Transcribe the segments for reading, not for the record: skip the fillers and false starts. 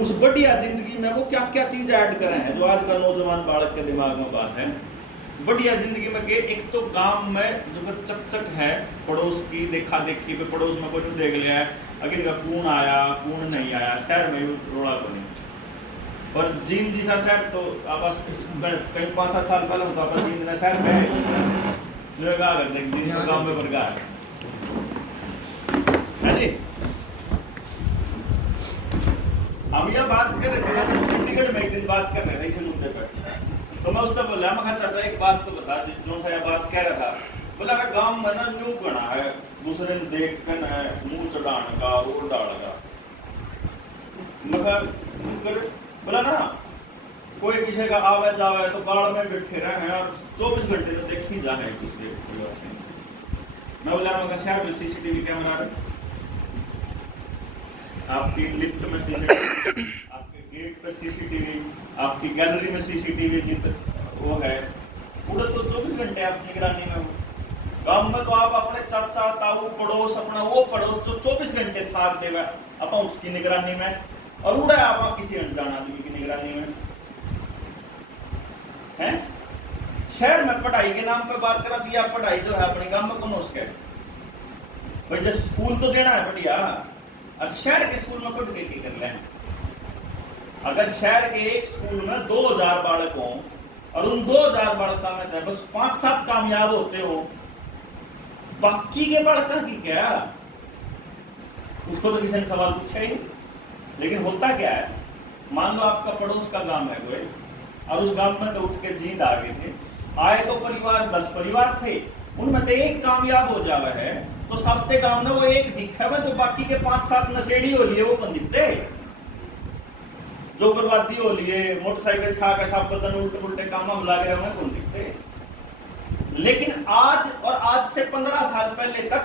उस बढ़िया जिंदगी में वो क्या क्या चीज ऐड करे हैं जो आज का नौजवान बालक के दिमाग में बात है। बढ़िया जिंदगी में के एक तो गांव में जो चकचक है पड़ोस की देखा देखी पे, पड़ोस में कोई देख लिया है अगर का कौन आया कौन नहीं आया। शहर में भी रोड़ा को नहीं, और जींद जैसा शहर तो आपस कहीं 5-7 साल पहले होता था जींद ने शहर में गांव में वर्गा है जी। हम यह बात कर रहे थे, चंडीगढ़ में एक दिन बात कर रहे थे इसी मुद्दे पर, तो मैं उससे बोला मैं कहा चाचा एक बात तो बता, जिस जो था बात कह रहा था, बोला अगर गांव में ना न्यू गणा है दूसरे ने देख कर मुंह चढ़ाने का और डालेगा, मगर बोला ना कोई किसी का आवे जावे तो गाड़ में बैठे रहे और 24 घंटे तो देख ही जाए दूसरे। मैं बोला मगर शहर में सीसीटीवी कैमरा, आपकी लिफ्ट में सीसीटीवी, आपके गेट पर सीसीटीवी, आपकी गैलरी में सीसीटीवी वो है, पूरा तो 24 घंटे आप निगरानी में हो। गांव में तो आप अपने चाचा ताऊ पड़ोस अपना वो पड़ोस जो 24 घंटे साथ देगा अपन उसकी निगरानी में, और उड़ा आप किसी अनजान आदमी की निगरानी में है। शहर में पढ़ाई के नाम पे बात करा दिया, पढ़ाई जो है अपने गांव में कौन उसके भाई जो स्कूल तो देना है बढ़िया, और शहर के स्कूल में कुछ नहीं कर ले। अगर शहर के एक स्कूल में 2000 बालक हो और उन 2000 बालका में बस 5-7 कामयाब होते हो, बाकी के बालका की क्या, उसको तो किसी ने सवाल पूछा ही नहीं। लेकिन होता क्या है, मान लो आपका पड़ोस का गांव है कोई, और उस गांव में तो उठ के जीत आ गए थे, आए तो परिवार 10 परिवार थे, उनमें तो एक कामयाब हो जावा है तो सबके गांव में वो एक दिखा है, जो बाकी के 5-7 नशेड़ी हो लिए वो कौन दिखते, जो बर्बादी हो लिए मोटरसाइकिल ठा के सब बदन उल्टे उल्टे काम हम लगे रहे कौन दिखते। लेकिन आज और आज से 15 साल पहले तक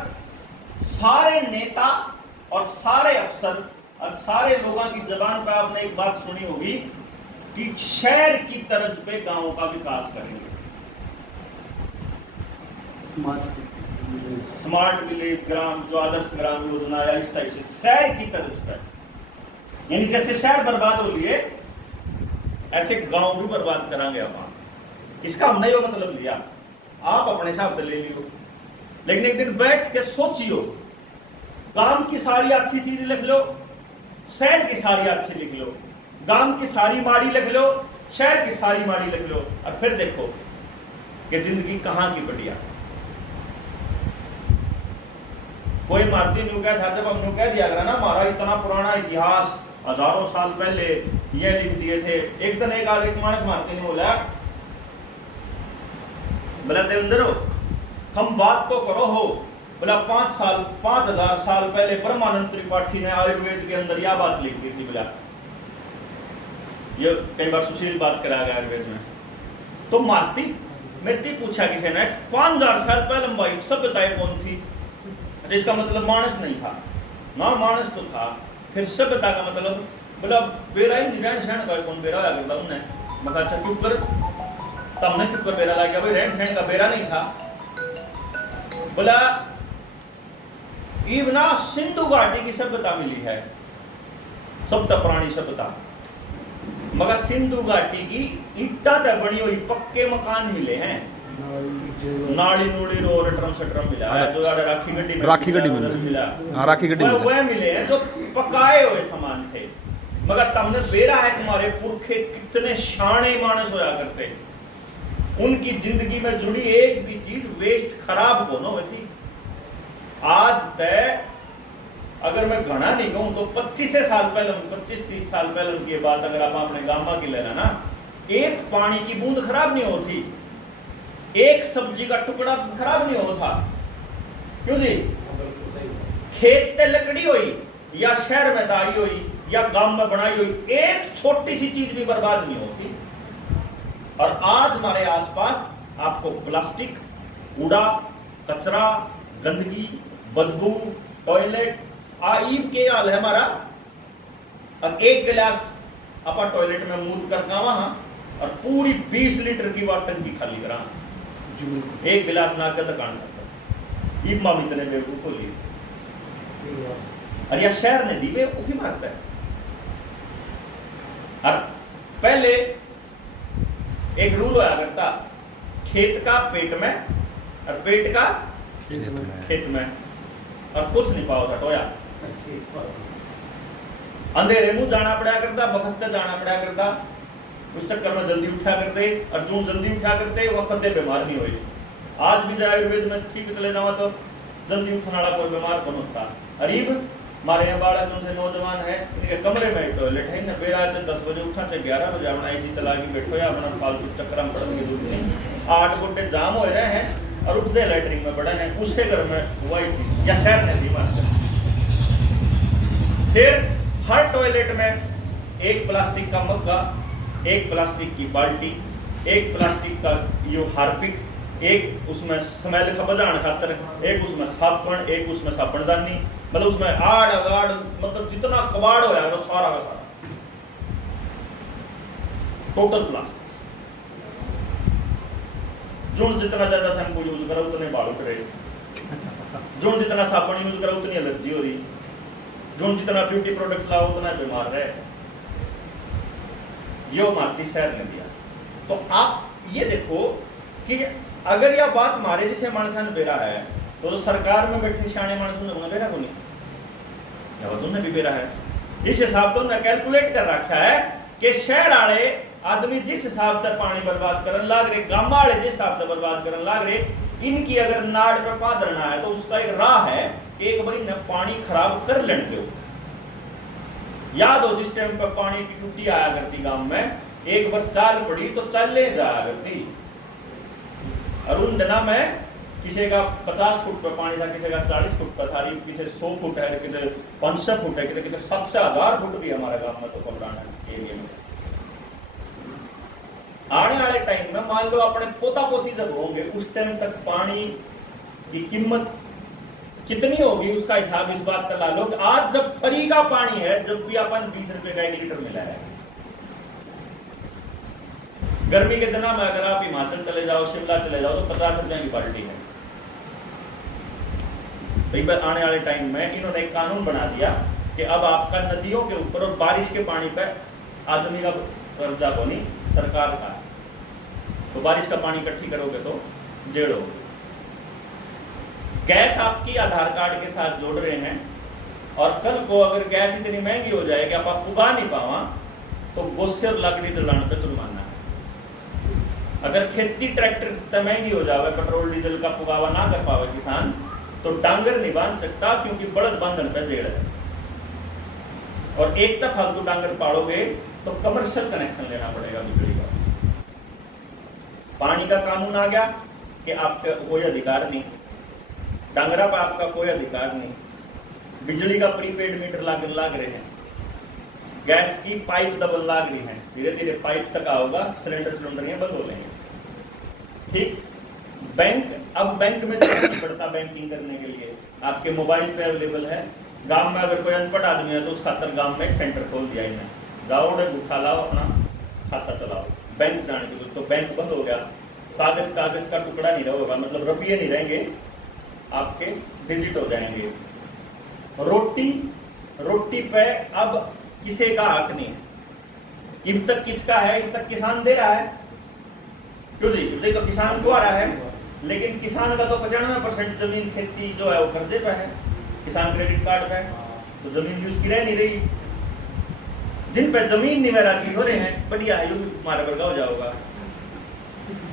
सारे नेता और सारे अफसर और सारे लोगों की जबान पर आपने एक बात सुनी होगी कि शहर की तर्ज पे गांवों का विकास करेंगे, स्मार्ट विलेज ग्राम जो आदर्श ग्राम योजना या इस टाइप से शहर की तर्ज पर, यानी जैसे शहर बर्बाद हो लिए ऐसे गांव भी बर्बाद करांगे आप। इसका हमने यो मतलब लिया, आप अपने हिसाब से ले लियो, लेकिन एक दिन बैठ के सोचियो, काम की सारी अच्छी चीज लिख लो, शहर की सारी अच्छी लिख लो, गांव की सारी माड़ी लिख लो, शहर की सारी माड़ी लिख लो, और फिर देखो कि जिंदगी कहां की बढ़िया। कोई मारती न्यू कह था, जब हम न्यू कह दिया करा ना हमारा इतना पुराना इतिहास हजारों साल पहले ये लिख दिए थे, एक दिन एक मानस मारती ने बोला देवेंद्र हम बात तो करो हो, बोला 5000 साल पहले ब्रह्मानंद त्रिपाठी ने आयुर्वेद के अंदर यह बात लिख दी थी। बोला ये कई बार सुशील बात करा गया आयुर्वेद में, तो मारती मृत्यु पूछा किसी ने 5000 साल पहले लंबाई सभ्यताएं कौन थी, इसका मतलब मानस नहीं था ना, मानस तो था, फिर सभ्यता का मतलब बोला बेरा ही रहन सहन का कौन बेरा आ गया उन्हें, मैं अच्छा चुप कर, तब नहीं चुप कर बेरा ला गया भाई, रहन सहन का बेरा नहीं था। बोला इवना सिंधु घाटी की सभ्यता मिली है, सप्त प्राणी सभ्यता, मगर सिंधु घाटी की ईटा तक बनी हुई पक्के मकान मिले हैं, नाली नूली और ट्रम शट्रम मिला है, जो राखी गड्डी मिला, हाँ राखी गड्डी वह मिले हैं जो पकाए हुए सामान थे। मगर तुमने बेरा है तुम्हारे पुरखे कितने शाणे मानस होया करते, उनकी जिंदगी में जुड़ी एक भी चीज वेस्ट खराब को न हुई थी। आज तय अगर मैं घना नहीं कहूं तो 25 साल पहले 25-30 साल पहले उनकी बात अगर आप अपने गांव की लेना ना, एक पानी की बूंद खराब नहीं होती, एक सब्जी का टुकड़ा खराब नहीं होता, क्यों जी, खेत ते लकड़ी हुई या शहर में दाई हुई या गांव में बनाई हुई एक छोटी सी चीज भी बर्बाद नहीं होती। और आज हमारे आसपास आपको प्लास्टिक, कूड़ा, कचरा, गंदगी, बदबू, टॉयलेट आईब के हाल है हमारा। अब एक गिलास अपा टॉयलेट में मूत कर का वहां और पूरी 20 लीटर की वाटर की खाली करा, एक गिलास ना कर दुकान करता, ईब मामी इतने बेवकूफ हो लिए, और यह शहर ने दी बेवकूफी मारता है। और पहले एक रूल होया करता, खेत का पेट में और पेट का खेत में, और कुछ नहीं पाओ टोया। अंधेरे मुंह जाना पड़ा करता, बखत जाना पड़ा करता, उस चक्कर में जल्दी उठा करते, और जो जल्दी उठा करते वो कदे बीमार नहीं हुई। आज भी जाए आयुर्वेद में ठीक चले जावा तो जल्दी उठने वाला कोई बीमार कौन होता। अरीब हमारे यहाँ बालक उनसे नौजवान है, इनके कमरे में टॉयलेट है, बेरा 10 बजे उठा चाहे 11 बजे अपना ऐसी चला के बैठो या अपना फालतू चक्कर में पड़ने की जरूरत नहीं। 8 घंटे जाम हो रहे हैं और उठते लैटरिन में पड़े हैं, उससे घर में हुआ ही थी या शहर ने थी मास्टर। फिर हर टॉयलेट में एक प्लास्टिक का मग्गा, एक प्लास्टिक की बाल्टी, एक प्लास्टिक का यो हार्पिक, एक उसमें स्मेल का बजाने खातर, एक उसमें साबुन, एक उसमें साबुनदानी, मतलब उसमें आड़ अगाड़ मतलब जितना कबाड़ होया वो सारा का सारा टोटल प्लास्टिक। जो जितना ज्यादा शैम्पू यूज करो उतने बाल उठ रहे, जो जितना साबुन यूज करो उतनी एलर्जी हो रही, जो जितना ब्यूटी प्रोडक्ट लाओ उतना बीमार रहे। यो मारती शहर ने दिया। तो आप ये देखो कि अगर यह बात मारे जैसे मानसान बेरा है तो सरकार में बैठे शाणे मानसून ने बेरा को नहीं, तुमने भी बेरा है। इस हिसाब से उन्होंने कैलकुलेट कर रखा है कि शहर वाले आदमी जिस हिसाब से पानी बर्बाद करने लाग रहे, गांव वाले जिस हिसाब से बर्बाद करने लाग रहे, इनकी अगर नाड़ पे पादरना है तो उसका एक राह है, एक बार न पानी खराब कर लेने दो। याद हो जिस टाइम पर पानी की टूटी आया करती गांव में, एक बार चाल पड़ी तो चले जाया करती। और उन दिनों में किसी का 50 फुट पर पानी था, किसी का 40 फुट पर था, किसी 100 फुट है, किसी 500 फुट है, किसी 7,000 फुट भी हमारे गांव में तो पकड़ाना एरिया में। आने वाले टाइम में मान लो अपने पोता पोती जब होंगे, उस टाइम तक पानी की कीमत कितनी होगी उसका हिसाब इस बात का ला लो। आज जब फ्री का पानी है, जब भी अपन 20 रुपए का 1 लीटर मिला है। गर्मी के दिनों में अगर आप हिमाचल चले जाओ, शिमला चले जाओ तो 50 रुपए की बाल्टी है। एक बार आने वाले टाइम में इन्होंने एक कानून बना दिया कि अब आपका नदियों के ऊपर और बारिश के पानी पे आदमी का कर्जा को नहीं, सरकार का। तो बारिश का पानी इकट्ठी करोगे तो जेड़ो। गैस आपकी आधार कार्ड के साथ जोड़ रहे हैं, और कल को अगर गैस इतनी महंगी हो जाए कि आप पुगा नहीं पावा तो गोसे और लकड़ी जलाने पे जुर्माना है। अगर खेती ट्रैक्टर महंगी हो जाए, पेट्रोल डीजल का पुगावा ना कर पावे किसान, तो डांगर नहीं बांध सकता क्योंकि बड़द बांधन पे जेड़ है। और एक तक फालतू डांगर पाड़ोगे तो कमर्शियल कनेक्शन लेना पड़ेगा बिजली का। पानी का कानून आ गया कि आपका कोई अधिकार नहीं, डांगरा पर आपका कोई अधिकार नहीं। बिजली का प्रीपेड मीटर लाग रहे हैं, गैस की पाइप डबल लाग रही है, धीरे धीरे पाइप तक आओगा, सिलेंडर ये बंद हो जाएंगे। ठीक। बैंक, अब बैंक में जाना नहीं पड़ता बैंकिंग करने के लिए, आपके मोबाइल पे अवेलेबल है। गांव में अगर कोई अनपढ़ आदमी है तो उस खातर गांव में एक सेंटर खोल दिया इन्हें, जाओ उठा लाओ, अपना खाता चलाओ। बैंक जाने के तो बैंक बंद हो गया, कागज का टुकड़ा नहीं रहेगा, मतलब रुपये नहीं रहेंगे, आपके डिजिट हो जाएंगे। रोटी पे अब किसी का हक नहीं है, इन तक किसका है, इन तक किसान दे रहा है, क्यों जी? तो किसान को आ रहा है, लेकिन किसान का तो 95% जमीन खेती जो है वो कर्जे पे है, किसान क्रेडिट कार्ड पे, तो जमीन भी उसकी रह नहीं रही। जिन पे जमीन नहीं राजी हो रहे हैं, बढ़िया है, भी तुम्हारा वर्गा हो जाओगा,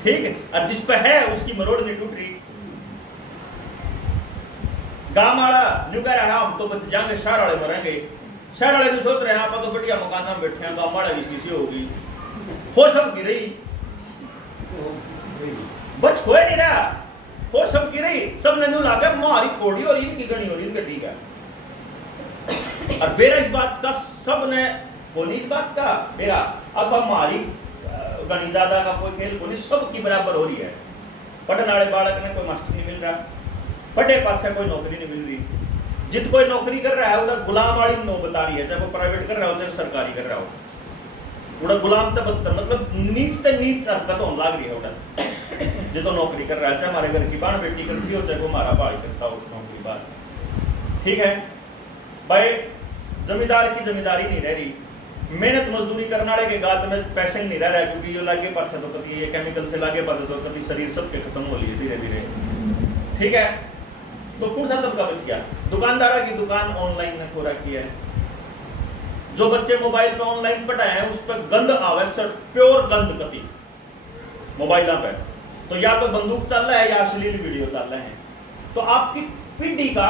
ठीक है। और जिस पे है उसकी मरोड़ नहीं टूट रही। गांव वाला न्यू कह रहा है हम तो बच जाएंगे, शहर वाले मरेंगे। शहर वाले भी सोच रहे हैं आप तो बढ़िया मकान में बैठे हैं, गांव वाला की स्थिति होगी, हो सब की रही, बच हो नहीं रहा, हो सब की रही, सबने न्यू लागे मारी थोड़ी और इनकी गणी हो रही, इनका ठीक है। और बेरा इस बात का सबने होनी, इस बात का बेरा अब हमारी गणी ज्यादा का कोई खेल को नहीं, सबकी बराबर हो रही है। पढ़ने वाले बालक ने कोई मास्टर नहीं मिल रहा, पढ़े पाछे कोई नौकरी नहीं मिल रही, जित कोई नौकरी कर रहा है उधर गुलाम वाली नौबत आ रही है, चाहे वो प्राइवेट कर रहा हो चाहे सरकारी कर रहा हो, उधर गुलाम तक बदतर, मतलब नीच से नीच हरकत होने लग रही है उधर। जो तो नौकरी कर रहा है, चाहे हमारे घर की बाण बेटी करती हो, चाहे वो हमारा भाई करता हो नौकरी बात, ठीक है भाई। जमींदार की जमींदारी नहीं रह रही, मेहनत मजदूरी करने वाले के गात में पैसे नहीं रह रहा है, क्योंकि जो लागे पाछा तो कभी ये केमिकल से लागे पाछा तो कभी शरीर सबके खत्म हो लिए धीरे धीरे। ठीक है, तो कौन सा तबका बच गया? दुकानदारा की दुकान ऑनलाइन ने थोड़ा की है, जो बच्चे मोबाइल पे ऑनलाइन पढ़ाए हैं उस पर गंद आवे सर, प्योर गंद कति मोबाइल पे, तो या तो बंदूक चल रहा है या अश्लील वीडियो चल रहे हैं। तो आपकी पीढ़ी का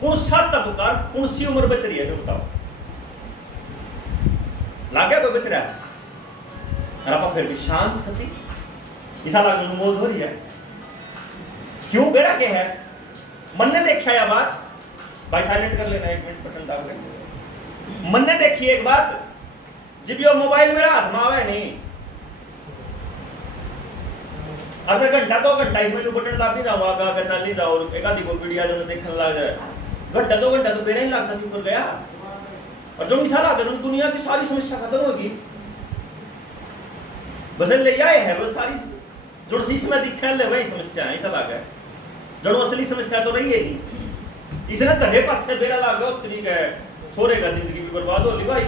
कौन सा तबका कौन सी उम्र बच रही है बताओ? लागे कोई बच रहा है? और आप फिर भी शांत होती इसा लाग मौज हो रही है, क्यों बेड़ा के है? मन ने देखा या बात भाई साइलेंट कर लेना, 1 मिनट बटन दाब के। मन ने देखी एक बात, जब यो मोबाइल मेरा हाथ में आवे नहीं, आधा घंटा 2 घंटा इसमें बटन दाब नहीं जाऊंगा, आगे चल नहीं जाओ, एक आधी को वीडियो जो देखने लग जाए, घंटा 2 घंटा तो मेरा ही लगता कि ऊपर गया, और जो मिसाल आकर दुनिया की सारी समस्या खत्म होगी। बस ले आए है वो सारी जो इसमें दिखे ले वही समस्या है, ऐसा लगा है जो असली समस्या तो रही है नहीं। इसने धरे पाछे बेरा लाग तरीका है, छोरे का जिंदगी भी बर्बाद हो ली भाई,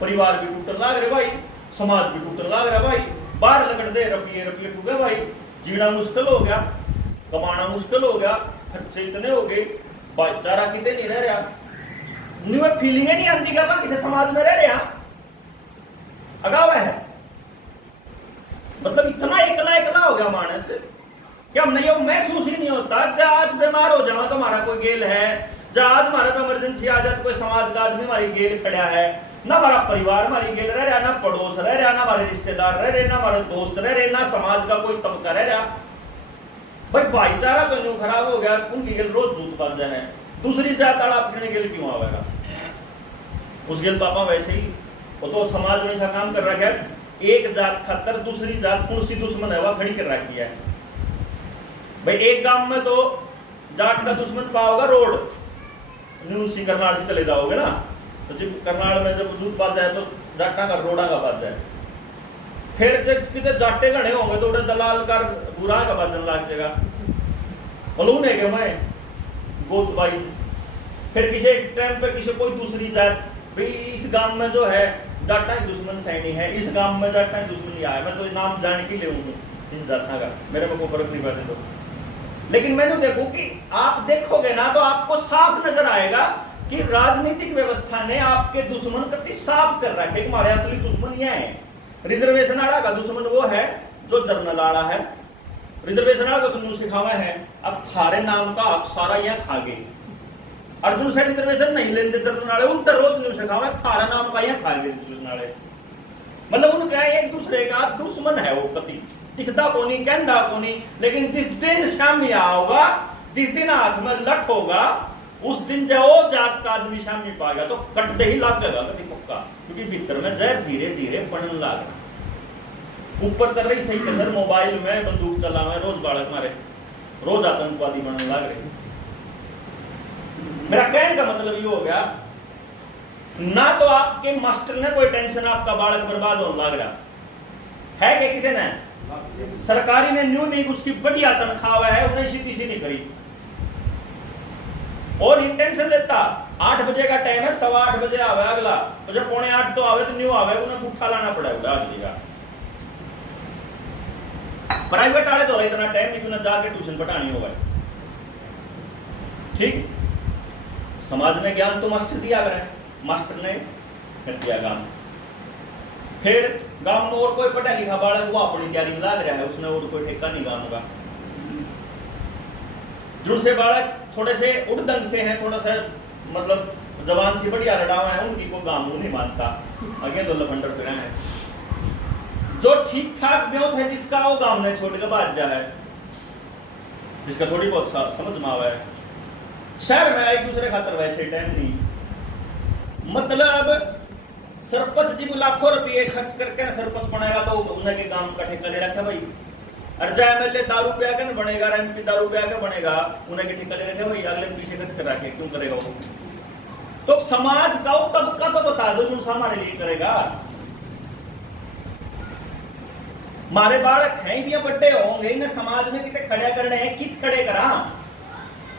परिवार भी टूटन लाग रहे भाई, समाज भी टूटन लाग रहा भाई, बाहर लगड़ दे रुपये रुपये टूटे भाई, जीना मुश्किल हो गया, कमाना मुश्किल हो गया, खर्चे इतने हो गए, भाईचारा कितने नहीं रह रहा, न्यू फीलिंग नहीं आती क्या किसी समाज में रह रहा अगाव है, मतलब इतना एकला एकला हो गया मानस कि हम नहीं महसूस ही नहीं होता। जब आज बीमार हो जाओ तो हमारा कोई गेल है, जब आज हमारे पे इमरजेंसी आ जाए तो कोई समाज का आदमी हमारी गेल खड़ा है, ना हमारा परिवार हमारी गेल रह रहा, ना पड़ोस रह रहा, ना हमारे रिश्तेदार रह रहे, ना हमारे दोस्त रह रहे, ना समाज का कोई तबका रह रहा भाई। भाईचारा तो न्यू खराब हो गया, उनकी गेल रोज जूत बन जाए, दूसरी जात वाला अपने गेल क्यों आवेगा? उस गेल तो आप वैसे ही वो तो समाज में ऐसा काम कर रखा है, एक जात खातर दूसरी जात कौन सी दुश्मन है वह खड़ी कर रखी है भाई। एक गांव में तो जाट का दुश्मन पाओगे रोड, न्यू सी करनाल से चले जाओगे ना, तो जब करनाल में जब दूध बात जाए तो जाटा का रोडा का बात जाए, फिर जब कितने जाटे घने होंगे तो दलाल का बुरा का बाजन लाग जाएगा, मालूम है कि मैं गोद बाई, फिर किसी टाइम पे किसी कोई दूसरी जात भाई इस गांव में जो है जाटा ही दुश्मन सैनी है, इस गांव में जाटा ही दुश्मन आया, मैं तो नाम जान के ले इन जाटा का, मेरे को फर्क नहीं पड़ने दो। लेकिन मैंने देखो कि आप देखोगे ना तो आपको साफ नजर आएगा कि राजनीतिक व्यवस्था ने आपके दुश्मन कति साफ कर रखा है। हमारे असली दुश्मन यह है, रिजर्वेशन आड़ा का दुश्मन वो है जो जर्नल आड़ा है, रिजर्वेशन आड़ा तो तुम सिखावा है, अब थारे नाम का हक सारा यहाँ खा गए, अर्जुन से रिजर्वेशन नहीं लेते जर्नल आड़े, उन रोज न्यू सिखावा थारा नाम का यहाँ खा गए रिजर्वेशन आड़े, मतलब उनका एक दूसरे का दुश्मन है वो कति, दिखता को नहीं कहता को नहीं, लेकिन जिस दिन शामी होगा, जिस दिन हाथ में लठ होगा, उस दिन जो वो जात का आदमी शामी पाएगा तो कटते ही लगेगा कभी पक्का, क्योंकि भीतर में जहर धीरे धीरे बनने लगा। ऊपर कर रही सही कसर मोबाइल में बंदूक चला हुआ, रोज बालक मारे, रोज आतंकवादी बनने लग रहे। मेरा कहने का मतलब ये हो गया, ना तो आपके मास्टर ने कोई टेंशन आपका बालक बर्बाद होने लग रहा है कि किसी ने सरकारी ने न्यू नहीं उसकी बढ़िया तनख्वाह है, उन्हें सीधी सी नहीं करी और टेंशन लेता 8 बजे का टाइम है, 8:15 बजे आवे अगला, तो जब 7:45 तो आवे तो न्यू आवे, उन्हें पुट्ठा लाना पड़ेगा आज का। प्राइवेट वाले तो इतना टाइम नहीं कि जाके ट्यूशन पढ़ानी होगा। ठीक, समाज ने ज्ञान तो मास्टर दिया है, मास्टर ने कर दिया काम, फिर गांव में और कोई पढ़ा लिखा बालक वो अपनी तैयारी में लग रहा है, उसने और कोई ठेका नहीं गांव का। जो से बालक थोड़े से उड़दंग से हैं, थोड़ा सा मतलब जवान से बढ़िया रडावा है, उनकी को गांव नहीं मानता, आगे तो लफंडर पे है। जो ठीक ठाक ब्योत है जिसका वो गांव ने छोड़ के बात जा है, जिसका थोड़ी बहुत समझ में आवा है। शहर में एक दूसरे खातर वैसे टाइम नहीं, मतलब सरपंच जी को लाखों रुपये खर्च करके ना सरपंच बनाएगा तो उन्हें के काम का ठेका ले रखा भाई, और जय एमएलए दारू पे आके ना बनेगा, एमपी दारू पे आके बनेगा, उन्हें के ठेका ले रखा भाई, अगले पीछे खर्च कर रखे, क्यों करेगा वो? तो समाज का तबका तो बता दो जो हमारे लिए करेगा। हमारे बालक हैं भी बड़े होंगे, इन्हें समाज में कितने खड़े करने हैं, कित खड़े करा,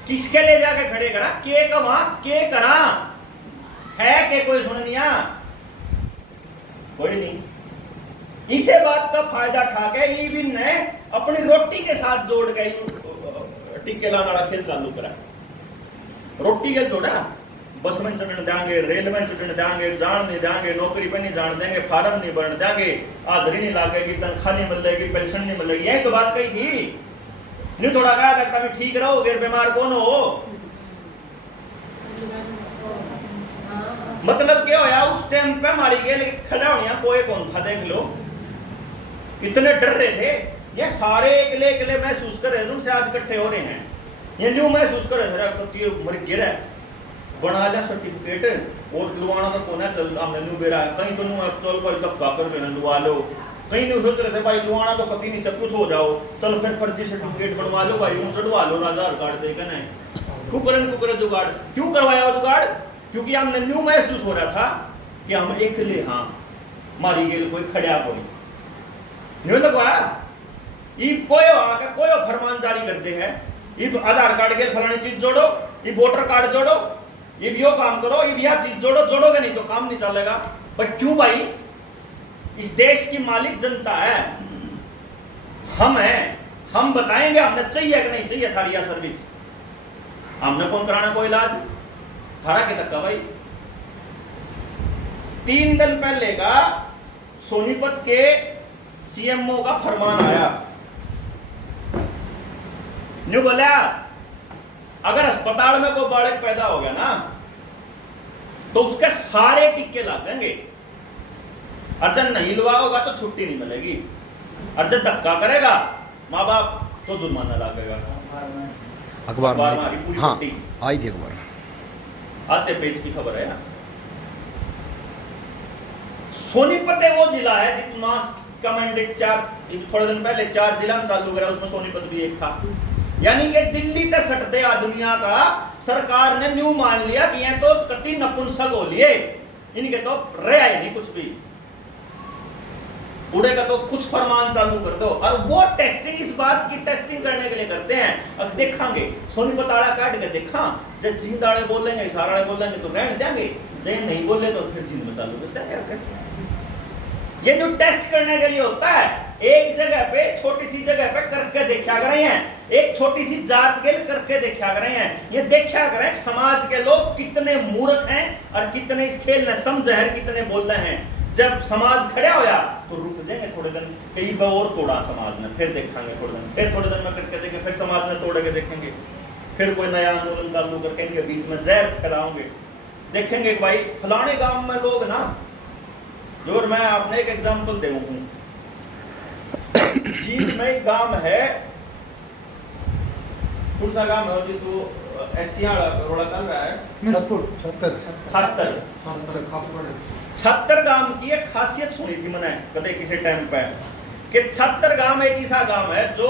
किसके ले जाके खड़े करा, के कमा के करा है के कोई सुननिया कोई नहीं। इसे बात का फायदा उठा के ईबिन ने अपनी रोटी के साथ जोड़ के टिक्के लाने वाला खेल चालू करा। रोटी के जोड़ा, बस में चढ़ने देंगे, रेल में चढ़ने देंगे, जान नहीं देंगे, नौकरी पे नहीं जान देंगे, फार्म नहीं भरने देंगे, हाजिरी नहीं लागेगी, तनख्वाह नहीं मिलेगी, पेंशन नहीं मिलेगी। यही तो बात कही थी। नहीं थोड़ा कहा था मैं ठीक रहो, फिर बीमार कौन हो। मतलब क्या होया उस टाइम पे मारी गए, लेकिन खड़ा होने कोई कौन था देख लो। इतने डर रहे थे, ये सारे अकेले अकेले महसूस कर रहे थे, उनसे आज इकट्ठे हो रहे हैं। ये न्यू महसूस कर रहे थे मर गिरा बना लिया सर्टिफिकेट और लुआना तो कोना चल हमने न्यू बेरा है कहीं तो न्यू चल कोई धक्का कर देना लुआ लो। कहीं नहीं सोच रहे थे भाई लुआना तो कभी नहीं चल कुछ हो जाओ, चलो फिर फर्जी सर्टिफिकेट बनवा लो भाई, यूं चढ़वा लो, आधार कार्ड देकर नहीं। क्यों करे जुगाड़, क्यों करवाया जुगाड़? क्योंकि हमने न्यू महसूस हो रहा था कि हम अकेले, हाँ मारी गेल कोई खड़ा कोई न्यू लगवाया। ये कोई फरमान जारी करते हैं, ये आधार कार्ड के फलानी चीज जोड़ो, ये वोटर कार्ड जोड़ो, ये भी काम करो, ये भी चीज जोड़ो, जोड़ोगे नहीं तो काम नहीं चलेगा। बट क्यों भाई? इस देश की मालिक जनता है, हम हैं, हम बताएंगे हमने चाहिए कि नहीं चाहिए थारी यह सर्विस। हमने कौन कराना कोई इलाज थारा के तक का भाई। 3 दिन पहले का सोनीपत के सीएमओ का फरमान आया, न्यू बोला अगर अस्पताल में कोई बालक पैदा हो गया ना तो उसके सारे टिक्के लगेंगे, अर्जन नहीं लुआ होगा तो छुट्टी नहीं मिलेगी, अर्जन धक्का करेगा माँ बाप तो जुर्माना लगेगा। अखबार में हाँ आई थी अखबार, आधे पेज की खबर है। सोनीपत वो जिला है जिस मास कमेंडेट 4 थोड़े दिन पहले 4 जिला में चालू करा, उसमें सोनीपत भी एक था। यानी कि दिल्ली तक सटते आ दुनिया का सरकार ने न्यू मान लिया कि ये तो कति नपुंसक हो लिए, इनके तो रहा ही नहीं कुछ भी, उड़ेगा तो कुछ फरमान चालू कर दो। और वो टेस्टिंग इस बात की टेस्टिंग करने के लिए करते हैं। अब देखेंगे सोनीपत आड़ा काट के देखा, जब जिंद आड़े बोलेंगे सारा बोलेंगे तो रहने देंगे, जब नहीं बोले तो फिर जिंद में चालू करते हैं। ये जो टेस्ट करने के लिए होता है, एक जगह पे छोटी सी जगह पे करके देखा कर रहे हैं, एक छोटी सी जात के करके देखा कर रहे हैं। ये देखा कर रहे हैं समाज के लोग कितने मूर्ख हैं और कितने इस खेल में समझ है, कितने बोल रहे हैं। जब समाज खड़ा होया तो रुक जाएंगे थोड़े दिन, कई बार और तोड़ा समाज ने, फिर देखेंगे थोड़े दिन, फिर थोड़े दिन में करके देखेंगे, फिर समाज ने तोड़ के देखेंगे, फिर कोई नया आंदोलन चालू करके इनके बीच में जहर फैलाओगे। देखेंगे भाई फलाने गांव में लोग ना, जो मैं आपने एक एग्जांपल दे दूं, जींद में एक गांव है, कौन सा गांव है जी तो ऐसिया रोड़ा चल रहा है 76 गांव की एक खासियत सुनी थी मैंने कदे किसी टाइम पे कि 76 गांव एक ऐसा गांव है जो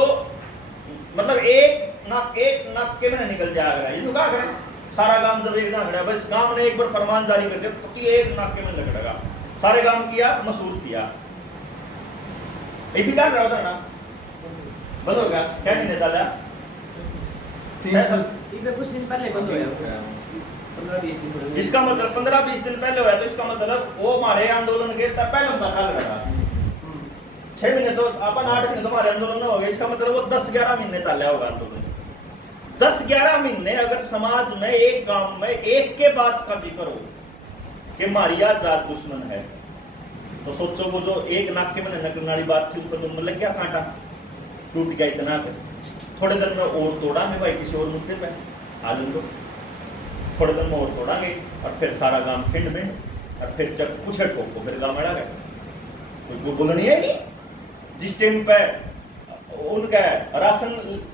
मतलब एक नाके में निकल जाएगा। ये क्या करें सारा गांव जब एक जगह खड़ा, बस गांव ने एक बार फरमान जारी करके तो एक नाके में लगेगा, सारे गांव किया मशहूर किया। ये भी क्या रहा था ना बंद हो गया, क्या महीने चला कुछ दिन पहले बंद हो गया, 15-20 दिन पहले। इसका मतलब 15-20 दिन पहले हुआ, तो इसका मतलब वो हमारे आंदोलन के तब पहले उनका ख्याल रहा 6 महीने तो अपन 8 महीने तो हमारे आंदोलन में हो गए, इसका मतलब वो 10-11 महीने चल रहा होगा आंदोलन। 10-11 महीने अगर समाज में एक गांव में एक के बात का जिक्र हो कि मारिया जात दुश्मन है, तो सोचो वो जो एक नाके में नकल वाली बात थी उस पर तो लग गया कांटा, टूट गया इतना पे। थोड़े दिन में और तोड़ा नहीं भाई किसी और मुद्दे पे आज उनको, थोड़े दिन में और तोड़ांगे और फिर सारा गांव खिंड में, और फिर जब कुछ ठोको फिर गांव अड़ा गया। कोई बोलनी है नहीं जिस टाइम पे उनका राशन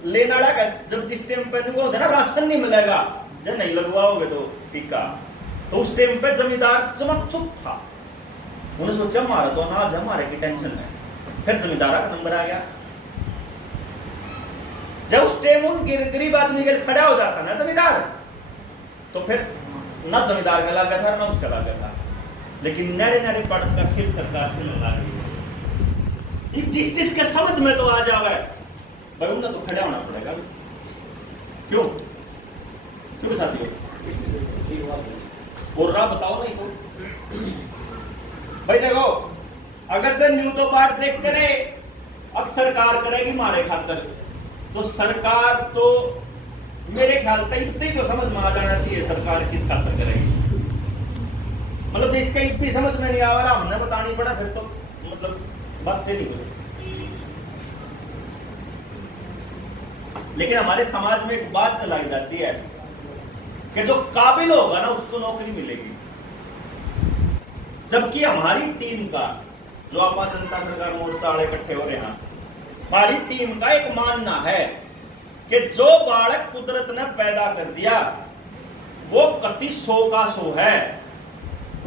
लेना अड़ा, जब जिस टाइम पे उनको ना राशन नहीं मिलेगा, जब नहीं लगवाओगे तो टीका, तो उस टाइम पे जमींदार चमक चुप था। उन्हें सोचा हमारा तो अनाज हमारे की टेंशन है, फिर जमींदार का नंबर आ गया। जब उस टाइम उन गरीब आदमी के लिए खड़ा हो जाता ना जमींदार, तो फिर ना जमींदार का लागा था ना उसका लागा था, लेकिन नरे नरे पड़त का फिर सरकार से लगा रही। जिस जिसके समझ में तो आ जावे भाई उन्हें तो खड़ा होना पड़ेगा। क्यों क्यों साथियों बोल रहा बताओ नहीं तो भाई देखो अगर तो न्यू तो बात देख करे अब सरकार करेगी मारे खातर, तो सरकार तो मेरे ख्याल तक इतनी तो समझ में आ जाना चाहिए सरकार किस खातर करेगी। मतलब इसका इतनी समझ में नहीं आ रहा, हमने बतानी पड़ा फिर तो मतलब बात नहीं कुछ। लेकिन हमारे समाज में एक बात चलाई जाती है कि जो काबिल होगा ना उसको नौकरी मिलेगी, जबकि हमारी टीम का जो आपा जनता सरकार मोर्चा वाले इकट्ठे हो रहे हैं, हमारी टीम का एक मानना है कि जो बालक कुदरत ने पैदा कर दिया वो कति 100 का 100 है,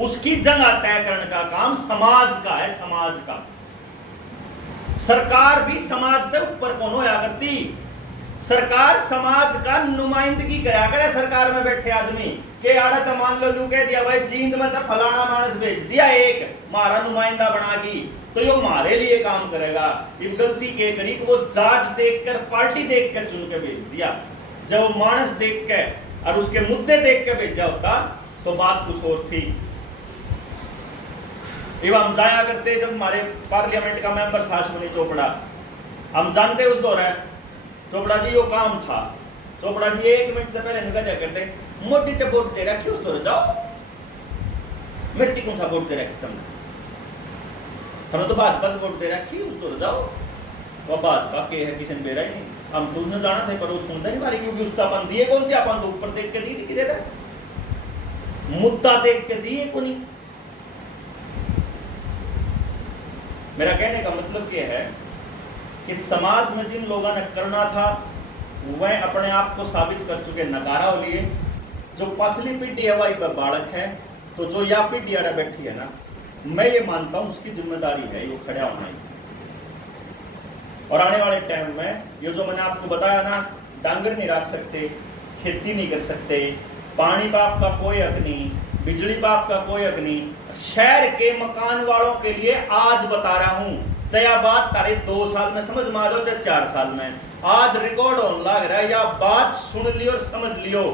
उसकी जगह तय करने का काम समाज का है, समाज का। सरकार भी समाज से ऊपर कौन होया करती, सरकार समाज का नुमाइंदगी करा करे। सरकार में बैठे आदमी के आड़ा तो मान लो लू कह दिया भाई जींद में तो फलाना मानस भेज दिया एक मारा नुमाइंदा बना की, तो यो मारे लिए काम करेगा। ये गलती के करीब वो जात देखकर पार्टी देखकर चुन के भेज दिया, जब वो मानस देख के और उसके मुद्दे देख के भेजा होता तो बात कुछ और थी। एवं हम जाया करते जब हमारे पार्लियामेंट का मेंबर था अश्विनी चोपड़ा, हम जानते उस दौरान चोपड़ा जी यो काम था, चोपड़ा जी 1 मिनट से पहले निकल जाया करते मोदी पे वोट दे रहा क्यों तो जाओ मिट्टी कौन सा वोट दे रहा तुमने, हमें तो भाजपा को वोट दे रहा क्यों तो जाओ, वो भाजपा के है किसी ने दे रहा ही नहीं, हम तो उसने जाना थे पर वो सुनता नहीं हमारी, क्योंकि उसका अपन दिए कौन थे, अपन तो ऊपर देख के दी थी किसी ने मुद्दा देख के दिए को नहीं। मेरा कहने का मतलब यह है कि समाज में जिन लोगों ने करना था वह अपने आप को साबित कर चुके, नकारा हो लिए। जो पसली पीढ़ी है वही पर बालक है, तो जो या पीढ़ी आड़ा बैठी है ना, मैं ये मानता हूं उसकी जिम्मेदारी है ये खड़ा होना ही। और आने वाले टाइम में ये जो मैंने आपको बताया ना, डांगर नहीं रख सकते, खेती नहीं कर सकते, पानी पाप का कोई हक नहीं, बिजली पाप का कोई हक नहीं, शहर के मकान वालों के लिए आज बता रहा हूं, चाहे बात तारीख 2 साल में समझ में आ जाओ चाहे 4 साल में, आज रिकॉर्ड होने लग रहा है, या बात सुन लियो और समझ लियो,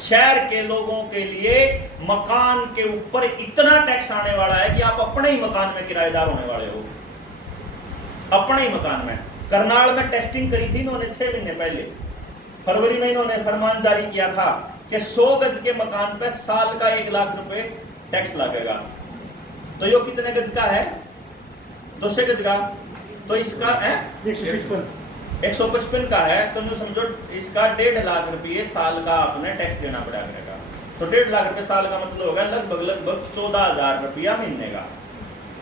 शहर के लोगों के लिए मकान के ऊपर इतना टैक्स आने वाला है कि आप अपने ही मकान में किराएदार होने वाले हो, अपने ही मकान में। करनाल में टेस्टिंग करी थी इन्होंने 6 महीने पहले, फरवरी में इन्होंने फरमान जारी किया था कि 100 गज के मकान पर साल का 1 लाख रुपए टैक्स लगेगा। तो ये कितने गज का है, 200 गज का, तो इसका है 155 का है, तो जो समझो इसका 1.5 लाख रुपये साल का आपने टैक्स देना पड़ेगा। तो 1.5 लाख रुपये साल का मतलब होगा लगभग 14,000 रुपया महीने का,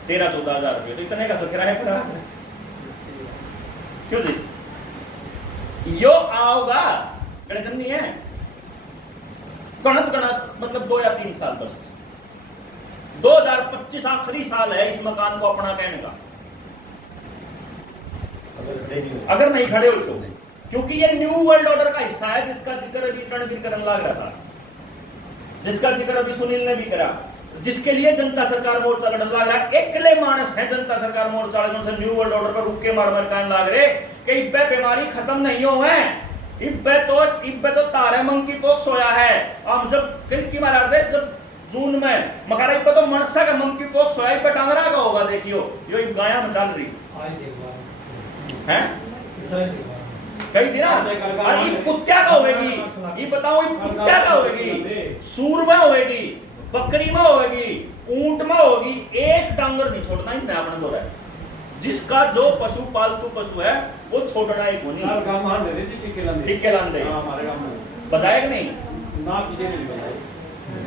13-14,000 रुपये, तो इतने का तो किराया पड़ा क्यों जी। यो आओगा गणित नहीं है, गणत मतलब 2 या 3 साल बस, 2025 आखिरी साल है इस मकान को अपना कहने का, अगर नहीं खड़े हो तो, क्योंकि ये न्यू वर्ल्ड ऑर्डर का हिस्सा है जिसका जिक्र अभी रणबीर करने लग रहा था, जिसका जिक्र अभी सुनील ने भी करा, जिसके लिए जनता सरकार मोर्चा लड़ने लग रहा है। एकले मानस है जनता सरकार मोर्चा वाले से न्यू वर्ल्ड ऑर्डर पर रुक के मार कहने लग रहे कि इब्बे बीमारी खत्म नहीं हो है, इब्बे तो तारे मंकी पॉक्स होया है। हम जब कल की मार दे जब जून में मखाड़ा इब्बे तो मनसा का मंकी पॉक्स होया, इब्बे टांगरा का होगा, देखियो यो गाया में चल रही है कही थी ना, अरे ये कुत्ता का होगी, ये बताओ ये कुत्ता का होगी, सूर में होगी, बकरी में होगी, ऊंट में होगी, एक डांगर नहीं छोड़ना ही मैं अपने बोल रहा है। जिसका जो पशु पालतू पशु है वो छोड़ना ही नहीं, टिक्के लान दे बजाएगा नहीं ना, पीछे नहीं बजाए,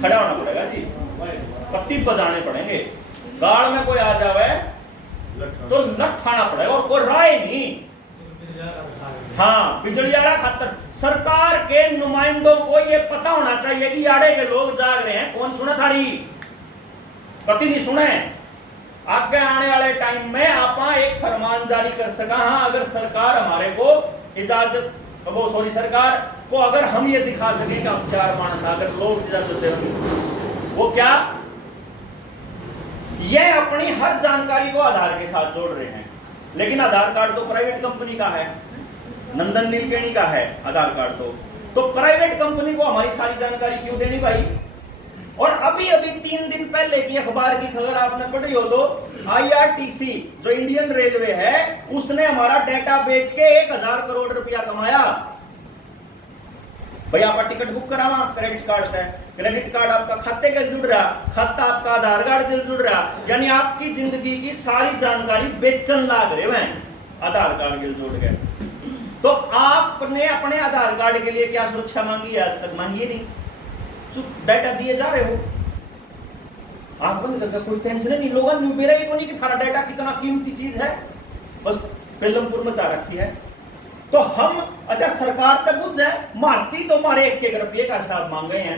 खड़ा होना पड़ेगा जी, पत्ती बजाने पड़ेंगे, गाड़ में कोई आ जावे तो लठाना पड़ेगा और कोई राय नहीं। हाँ, बिजलियाड़ा खातर सरकार के नुमाइंदों को ये पता होना चाहिए कि आड़े के लोग जाग रहे हैं, कौन सुना थाड़ी, पति नहीं सुने। आगे आने वाले टाइम में आप एक फरमान जारी कर सका, हाँ अगर सरकार हमारे को इजाजत, वो सॉरी सरकार को अगर हम ये दिखा सके कि हम 4 मानस अगर लोग इजाजत दे, वो क्या, ये अपनी हर जानकारी को आधार के साथ जोड़ रहे हैं, लेकिन आधार कार्ड तो प्राइवेट कंपनी का है, नंदन नीलकेणी का है आधार कार्ड, तो प्राइवेट कंपनी को हमारी सारी जानकारी क्यों देनी भाई, और अभी अभी 3 दिन पहले की अखबार की खबर आपने पढ़ी हो तो IRTC जो इंडियन रेलवे है उसने हमारा डेटा बेच के 1000 करोड़ रुपया कमाया। भाई आप टिकट बुक करावा क्रेडिट कार्ड से, क्रेडिट कार्ड आपका खाते के जुड़ रहा, खाता आपका आधार कार्ड से जुड़ रहा, यानी आपकी जिंदगी की सारी जानकारी बेचन लाग रहे हैं आधार कार्ड के जुड़ गए। तो आपने अपने आधार कार्ड के लिए क्या सुरक्षा मांगी है? आज तक मांगी नहीं, चुप डाटा दिए जा रहे हो। आप बंद करके कोई टेंशन नहीं, लोगों ने मेरा ही को नहीं कि थारा डाटा कितना कीमती चीज है, बस पेलमपुर मचा रखी है। तो हम अच्छा सरकार तक बुझ जाए मारती तो मारे 1 रुपये का हिसाब मांगे हैं।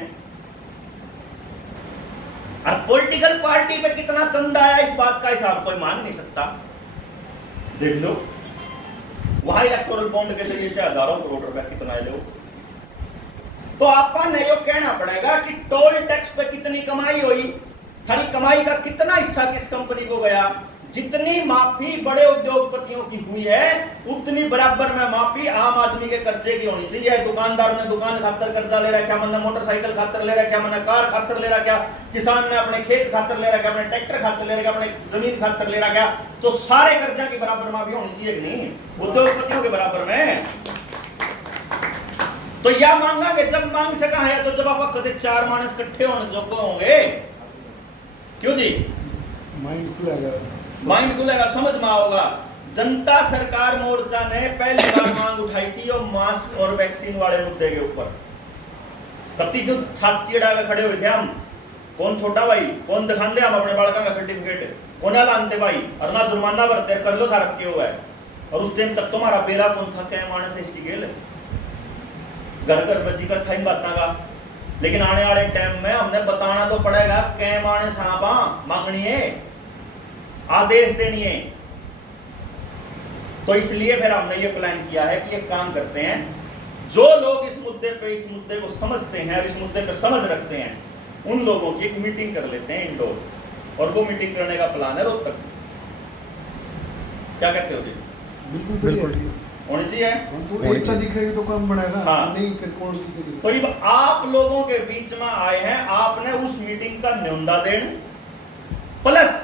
और पॉलिटिकल पार्टी पे कितना चंदा आया इस बात का हिसाब कोई मान नहीं सकता। देख लो वहां इलेक्टोरल बॉन्ड के जरिए 1000 करोड़ रुपए कितना है लो। तो आपको नहीं कहना पड़ेगा कि टोल टैक्स पे कितनी कमाई हुई, थारी कमाई का कितना हिस्सा किस कंपनी को गया। जितनी माफी बड़े उद्योगपतियों की हुई है उतनी बराबर में माफी आम आदमी के कर्जे की होनी चाहिए। दुकानदार ने दुकान खातर कर्जा ले रहा है क्या, मैंने मोटरसाइकिल खातर ले रहा है क्या, मैंने कार खातर ले रहा क्या, किसान ने अपने खेत खातर ले रहा क्या, अपने ट्रैक्टर खातर ले रहा क्या, अपने जमीन खातर ले रहा क्या, तो सारे कर्जा की बराबर माफी होनी चाहिए कि नहीं, उद्योगपतियों के बराबर में। तो या मांगा कि जब मांग सका है तो जब आप कदे 4 मानस इकट्ठे होने जो होंगे, क्यों जी माइंड खुलेगा, समझ में आओगा। जनता सरकार मोर्चा ने पहली बार मांग उठाई थी और मास्क और वैक्सीन वाले मुद्दे के ऊपर। कति जो छाती अड़ा के खड़े हुए थे हम, कौन छोटा भाई, कौन दिखाते हम अपने बालका का सर्टिफिकेट, कौन लानते भाई, और ना जुर्माना भरते कर लो था रखे हुआ है। और उस टाइम तक तुम्हारा बेरा कौन था क्या मानस है इसकी गेल घर घर बच्ची का था बात का। लेकिन आने वाले टाइम में हमने बताना तो पड़ेगा कै मानस हाँ मांगनी है, आदेश देनी है। तो इसलिए फिर हमने ये प्लान किया है कि एक काम करते हैं, जो लोग इस मुद्दे को समझते हैं और इस मुद्दे पर समझ रखते हैं उन लोगों की एक मीटिंग कर लेते हैं इंडोर, और वो मीटिंग करने का प्लान है रोहतक। क्या कहते हो जी? बिल्कुल होनी चाहिए, एकता दिखेगी तो काम बढ़ेगा। हाँ। नहीं फिर कौन सी। तो अब आप लोगों के बीच में आए हैं, आपने उस मीटिंग का न्योंदा देना, प्लस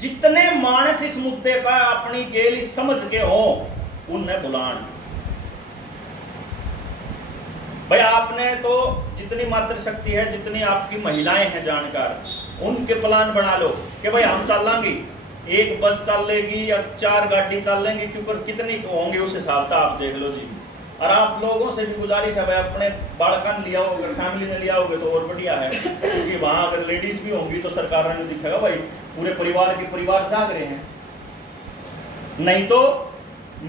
जितने मानस इस मुद्दे पर अपनी गेली समझ के हो उन्हें बुलान। भाई आपने तो जितनी मात्र शक्ति है, जितनी आपकी महिलाएं हैं जानकार, उनके प्लान बना लो कि भाई हम चलेंगे, 1 बस चलेगी या 4 गाड़ी चलेंगी, क्योंकि कितनी होंगे उस हिसाब से आप देख लो जी। और आप लोगों से भी गुजारिश है भाई अपने बालकन लिया हो, अगर फैमिली ने लिया होगे तो और बढ़िया है, क्योंकि वहां अगर लेडीज भी होंगी तो सरकार ने दिखेगा भाई पूरे परिवार के परिवार जाग रहे हैं। नहीं तो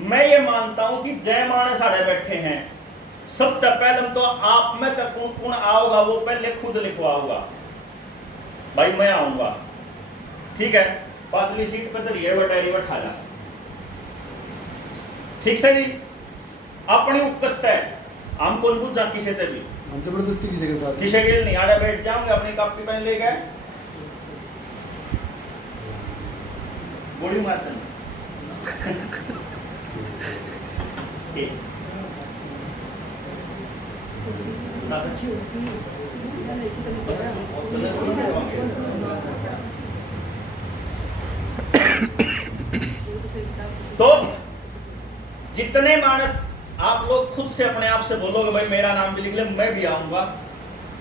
मैं ये मानता हूं कि जय माने साढ़े बैठे हैं, सबसे पहले तो आप में तक कौन आओगा वो पहले खुद लिखवाऊंगा, भाई मैं आऊंगा, ठीक है, पांचवी सीट पे तो ये डायरी बैठा जा, ठीक से जी। अपनी उकत है, हम कौन पूछ जा किसे थे जी, जबरदस्ती किसी के साथ किसे के नहीं आड़े बैठ जाऊंगे, अपनी कॉपी पेन ले गए गोली मारते तो जितने मानस आप लोग खुद से अपने आप से बोलोगे भाई मेरा नाम भी लिख ले, मैं भी आऊंगा।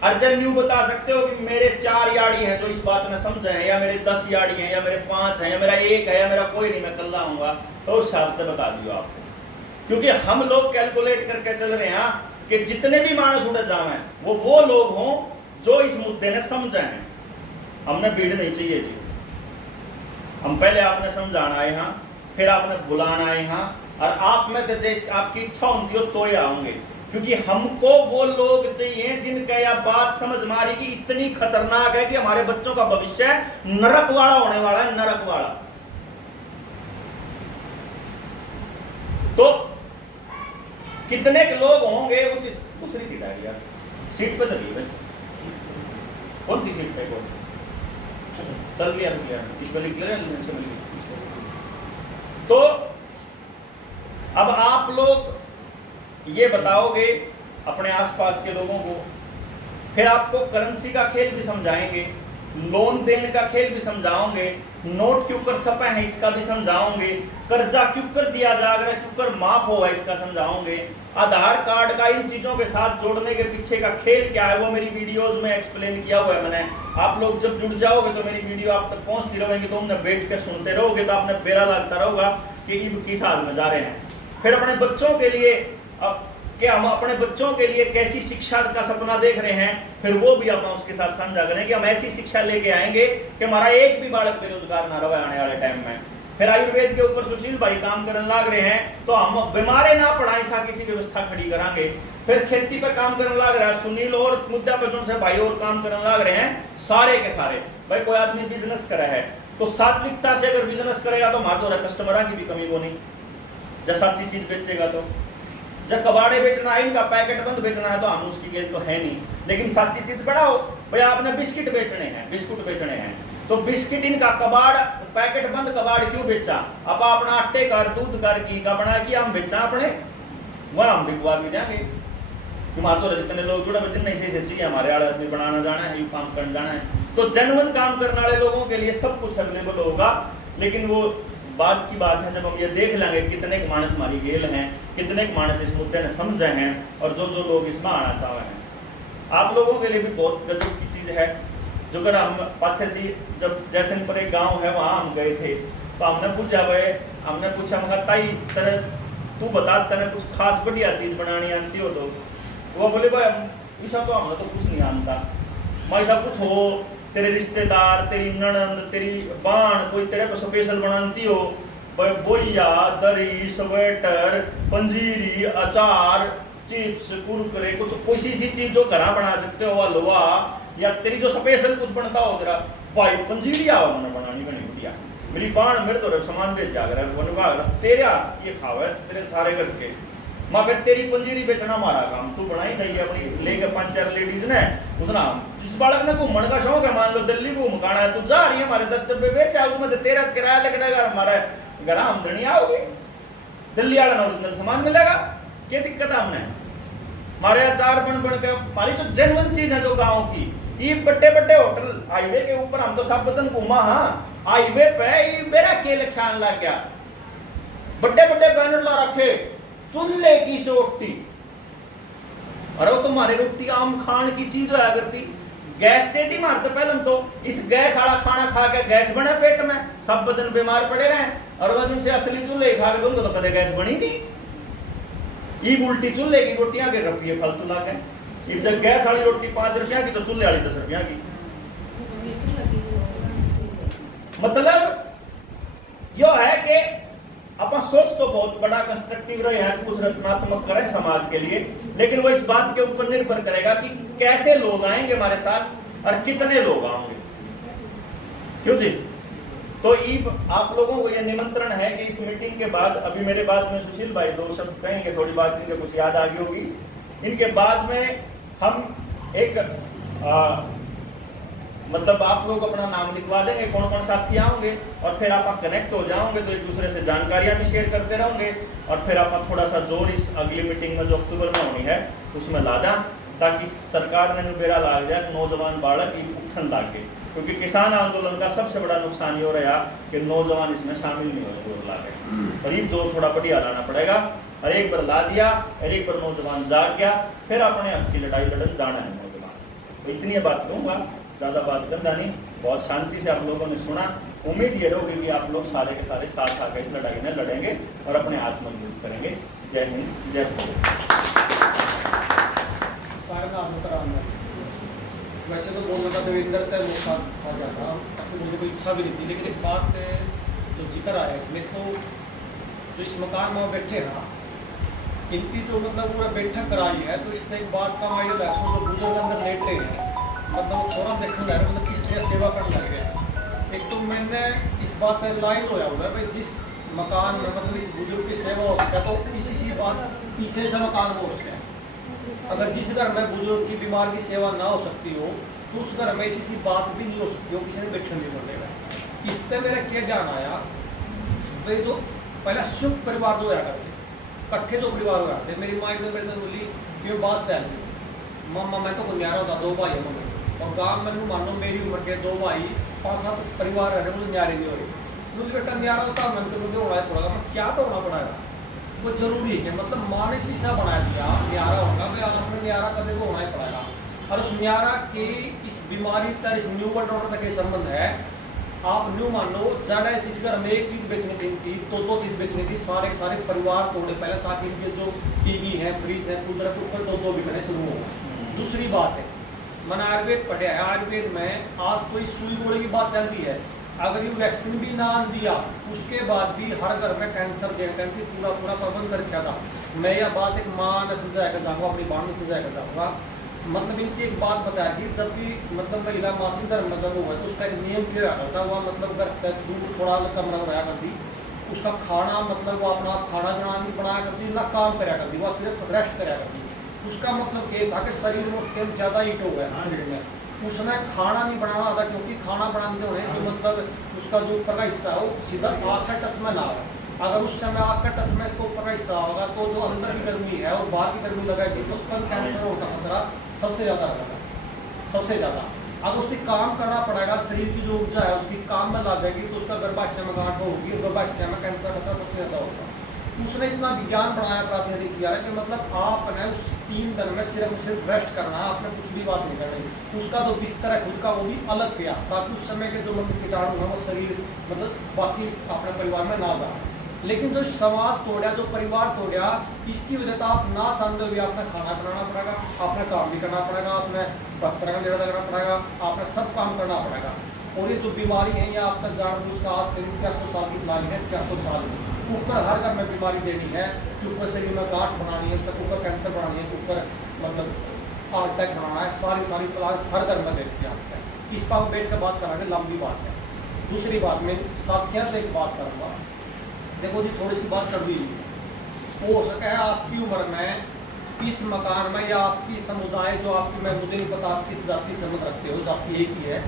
अर्जन न्यू बता सकते हो कि मेरे 4 यारी हैं जो इस बात में समझे हैं, या मेरे 10 यारी हैं, या मेरे 5 हैं, या मेरा 1 है, या मेरा कोई नहीं, मैं कल आऊंगा, तो उस हिसाब से बता दियो आपको। क्योंकि हम लोग कैलकुलेट करके चल रहे हैं कि जितने भी मानस उड़े जाए वो लोग हों जो इस मुद्दे ने समझे हैं। हमने भीड़ नहीं चाहिए जी, हम पहले आपने समझाना है यहाँ, फिर आपने बुलाना है यहाँ, और आप में जैसे आपकी इच्छा होती हो तो ही आऊंगे, क्योंकि हमको वो लोग चाहिए जिनका यह बात समझ मारी कि इतनी खतरनाक है कि हमारे बच्चों का भविष्य नरक वाला होने वाला है, नरक वाला। तो कितने के लोग होंगे उस दूसरी सीट आ गया, सीट पे चलिए वैसे कौन सी सीट पे कौन चल गया इस पर लिख ले रहे। तो अब आप लोग ये बताओगे अपने आसपास के लोगों को फिर आपको करेंसी का खेल भी समझाएंगे, लोन देने का खेल भी समझाओगे, नोट क्यों कर छपे हैं इसका भी समझाओगे, कर्जा क्यों कर दिया जा रहा है, क्यों कर माफ होगा इसका समझाओगे, आधार कार्ड का इन चीजों के साथ जोड़ने के पीछे का खेल क्या है वो मेरी वीडियोस में एक्सप्लेन किया हुआ है मैंने। आप लोग जब जुड़ जाओगे तो मेरी वीडियो आप तक पहुंचती रहेगी, तो हमने बैठ के सुनते रहोगे तो आपने बेरा लगता रहोगा कि किस हाल में जा रहे हैं। फिर अपने बच्चों के लिए अब कि हम अपने बच्चों के लिए कैसी शिक्षा का सपना देख रहे हैं, फिर वो भी आप उसके साथ साझा करें कि हम ऐसी शिक्षा लेके आएंगे कि हमारा एक भी बालक बेरोजगार ना रहे आने वाले टाइम में। फिर आयुर्वेद के ऊपर सुशील भाई काम करने लग रहे हैं तो हम बीमारे ना पड़ाएं सा किसी व्यवस्था खड़ी करांगे। फिर खेती पे काम करने लग रहा है सुनील, और मुद्दा पे जो से भाई और काम करने लग रहे हैं, सारे के सारे भाई कोई आदमी बिजनेस करे है तो सात्विकता से अगर बिजनेस करेगा तो हमारे तो कस्टमर की भी कमी को नहीं, जब सच्ची चीज बेचेगा तो। जब कबाड़े बेचना है, इनका पैकेट बंद बेचना है तो हम उसकी गेज तो है नहीं, लेकिन सच्ची चीज बढ़ाओ। भाई आपने बिस्किट बेचने हैं, बिस्कुट बेचने हैं तो बिस्किट इनका कबाड़ पैकेट बंद कबाड़ क्यों बेचा? अब अपना आटे कर दूध कर घी का बना कि हम बेचा अपने वह हम बिकवा भी देंगे। हमारे तो रजिस्टर लोग जुड़े बच्चे नहीं से चाहिए, हमारे आड़े आदमी बनाना जाना है, काम करने जाना है, तो जेन्युइन काम करने वाले लोगों के लिए सब कुछ अवेलेबल होगा। लेकिन वो बात की बात है जब हम ये देख लेंगे कितने मानस हमारी गेल हैं, कितने मानस इस मुद्दे ने समझे हैं और जो जो लोग इसमें आना चाह रहे हैं। आप लोगों के लिए भी बहुत गजब की चीज है। जो अगर हम पाछे से जब जैसलमेर एक गांव है वहां हम गए थे तो हमने पूछा मगर ताई तेरे तू बता तेरे कुछ खास बढ़िया चीज बनानी आती हो? तो वो बोले भाई ऐसा तो हमें तो कुछ नहीं आता, मैं ऐसा कुछ हो तेरे रिश्तेदार तेरी ननंद तेरी बाण कोई तेरे पर स्पेशल बनाती हो, बोइया दरी स्वेटर पंजीरी अचार चिप्स कुरकुरे कुछ कोई सी चीज जो घर बना सकते हो, हलवा या तेरी जो स्पेशल कुछ बनता हो तेरा भाई पंजीरी आओ मैंने बनानी बनी बढ़िया, मेरी बाण मेरे तो सामान बेच जाकर बनवा तेरे हाथ ये खावे तेरे सारे करके मगर तेरी पंजीरी बेचना हमारा काम, तू बनाई चाहिए अपनी लेके 5-4 लेडीज ने उसना जिस बालक ने घूमने का शौक है, मान लो दिल्ली घूम काना है, तू जा रही है हमारे 10 डब्बे बेचा उसमें तेरा किराया लगेगा, हमारे घर आमदनी आओगी, दिल्ली वाला ना ओरिजिनल सामान मिलेगा, क्या दिक्कत है? हमने हमारे अचार बन के हमारी तो जेन्युइन चीज है जो गाँव की। ये बड़े बड़े होटल हाईवे के ऊपर हम तो सब बदन घूमा, हाँ हाईवे पे मेरा केले ख्याल लग गया, बड़े बड़े बैनर ला रखे चूल्हे की रोटी, अरे वो तुम्हारी रोटी आम खान की चीज होया करती, गैस दे दी मारते पहले तो इस गैस वाला खाना खा के गैस बने पेट में, सब बदन बीमार पड़े रहे, और वह दिन से असली चूल्हे खा के उनको तो कदे गैस बनी नहीं। ये उल्टी चूल्हे की रोटियां के रखी है फालतू ला के, जब गैस वाली रोटी 5 रुपया की तो चूल्हे वाली 10 रुपया की। मतलब यो है कि अपन सोच तो बहुत बड़ा कंस्ट्रक्टिव रहे हैं, कुछ रचनात्मक करें समाज के लिए, लेकिन वो इस बात के ऊपर निर्भर करेगा कि कैसे लोग आएंगे हमारे साथ और कितने लोग आएंगे। क्यों जी? तो आप लोगों को यह निमंत्रण है कि इस मीटिंग के बाद, अभी मेरे बाद में सुशील भाई 2 शब्द कहेंगे, थोड़ी बात इनके कुछ याद आ गई होगी, इनके बाद में हम एक मतलब आप लोग अपना नाम लिखवा देंगे कौन कौन साथी आओगे, और फिर आप कनेक्ट हो जाओगे तो एक दूसरे से जानकारियां भी शेयर करते रहोगे, और फिर आप थोड़ा सा जोर इस अगली मीटिंग में जो अक्टूबर में होनी है उसमें ला दें, ताकि सरकार ने बेरा लाग जाए नौजवान बालक उठन लागे, क्योंकि किसान आंदोलन का सबसे बड़ा नुकसान ये रहा कि नौजवान इसमें शामिल नहीं हो जोर लागे, और जोर थोड़ा बढ़िया लाना पड़ेगा, और एक बार ला दिया और एक बार नौजवान जाग गया, फिर अपने हक की लड़ाई लड़न जाना है नौजवान। तो इतनी बात कहूँगा, ज़्यादा बात करना नहीं, बहुत शांति से आप लोगों ने सुना, उम्मीद ये रहोगी कि आप लोग सारे के सारे साथ आकर इस लड़ाई में लड़ेंगे और अपने हाथ मजबूत करेंगे। जय हिंद, जय भारत। वैसे तो बोलना था देवेंद्र तय मौका आ जाता, ऐसे मुझे कोई इच्छा भी नहीं थी, लेकिन एक बात जो जिक्र आया इसमें, तो जो इस मकान में बैठे ना इनकी जो मतलब पूरा बैठक कराई है, तो इसने एक बात का मैं ये जो बुजुर्ग अंदर लेट रहे हैं, मतलब छोड़ा देखने लग रहे, मतलब किस तरह सेवा करने लग गए। एक तो मैंने इस बात का रियलाइज होया हुआ है भाई, जिस मकान में मतलब इस बुजुर्ग की सेवा होती है तो इसी बात तीसरे से मकान वो होते हैं। अगर जिस घर में बुजुर्ग की बीमार की सेवा ना हो सकती हो तो उस घर में इसी बात भी नहीं हो सकती हो, किसी ने बैठने नहीं बोलेगा। इससे मेरा क्या ध्यान आया भाई, जो पहला सुख परिवार जो होया करते, इकट्ठे जो परिवार हो जाते, मेरी माँ एकदम मेरे बोली कि बात चल मामा मैं तो न्यारा होता 2 भाई हम और गांव में मानो मेरी उम्र के 2 भाई 5-7 परिवार रह रहे मुझे न्यारे नहीं हो रही मुझे बेटा न्यारा होता मन तो मुझे होना पड़ेगा मैं क्या तो होना पड़ेगा वो जरूरी है मतलब माँ ने शीशा बनाया दिया न्यारा होगा मैं अपने न्यारा कदे को होना ही पड़ेगा और उस न्यारा की इस बीमारी तक इस न्यू वर्ल्ड ऑर्डर तक के संबंध है आप न्यू मान लो ज़्यादा जिस घर में एक चीज़ बेचने की थी 2 चीज़ बेचनी थी सारे के सारे परिवार तोड़े पहले ताकि इनके जो टीवी है फ्रिज है कूलर के ऊपर 2 बिकने शुरू हो। दूसरी बात है मैंने आयुर्वेद पढ़ा है आयुर्वेद में आज कोई सुई गोली की बात चलती है अगर ये वैक्सीन भी ना दिया उसके बाद भी हर घर में कैंसर देखने की पूरा प्रबंध कर रखा था। मैं यह बात एक माँ ने समझाया कर जाऊँगा अपनी बहन में समझाया कर जाऊँगा मतलब इनकी एक बात बताया कि जब भी मतलब महिला मासिक धर्म मतलब हुआ तो उसका एक नियम क्या करता हुआ मतलब घर तक दूर थोड़ा कमरा बनाया करती उसका खाना मतलब वो अपना खाना बनाया करती ना काम कराया करती वह सिर्फ रेस्ट कराया करती उसका मतलब ये था कि शरीर में उसके ज़्यादा हीट हो गया शरीर में उसने खाना नहीं बनाना आता क्योंकि खाना बनाने होने जो मतलब उसका जो ऊपर का हिस्सा है वो सीधा आँख का टच में ना हो अगर उस समय आँख का टच में इसको ऊपर का हिस्सा होगा तो जो अंदर की गर्मी है और बाहर की गर्मी लगाएगी तो उस पर कैंसर होने का खतरा सबसे ज़्यादा रहेगा सबसे ज़्यादा। अगर उसकी काम करना पड़ेगा शरीर की जो ऊर्जा है उसकी काम में लगेगी तो उसका गर्भाशय में गांठ होगी और गर्भाशय में कैंसर का खतरा सबसे ज़्यादा होगा। उसने इतना विज्ञान बनाया प्राचीन ऋषि है कि मतलब आपने उस 3 दिन में सिर्फ रेस्ट करना है आपने कुछ भी बात नहीं करनी उसका जो बिस्तर है खुद का वो भी अलग किया ताकि उस समय के जो मतलब कीटाणु है वो शरीर मतलब बाकी अपने परिवार में ना जाए। लेकिन जो समाज तोड़ा जो परिवार तोड़ा इसकी वजह से आप ना चाहते हुए आपने खाना बनाना पड़ेगा आपने काम भी करना पड़ेगा आपने बर्तन का निर्णय करना पड़ेगा आपने सब काम करना पड़ेगा। और ये जो बीमारी है ये आपका जानबूझ का आज 300-400 साल की बीमारी है 400 साल की ऊपर हर घर में बीमारी देनी है कि ऊपर शरीर में गांठ बनानी है उसका ऊपर कैंसर बनानी है ऊपर मतलब हार्ट अटैक बनाना है सारी प्लान्स हर घर में देखते हैं। इस पर बैठ कर बात करांगे लंबी बात है। दूसरी बात में साथियों से एक बात करूँगा देखो जी थोड़ी सी बात कर दी हो सके है आपकी उम्र में इस मकान में या आपकी समुदाय जो आपकी मैं मुझे नहीं पता आप किस जाति से संबंध रखते हो जाति एक ही है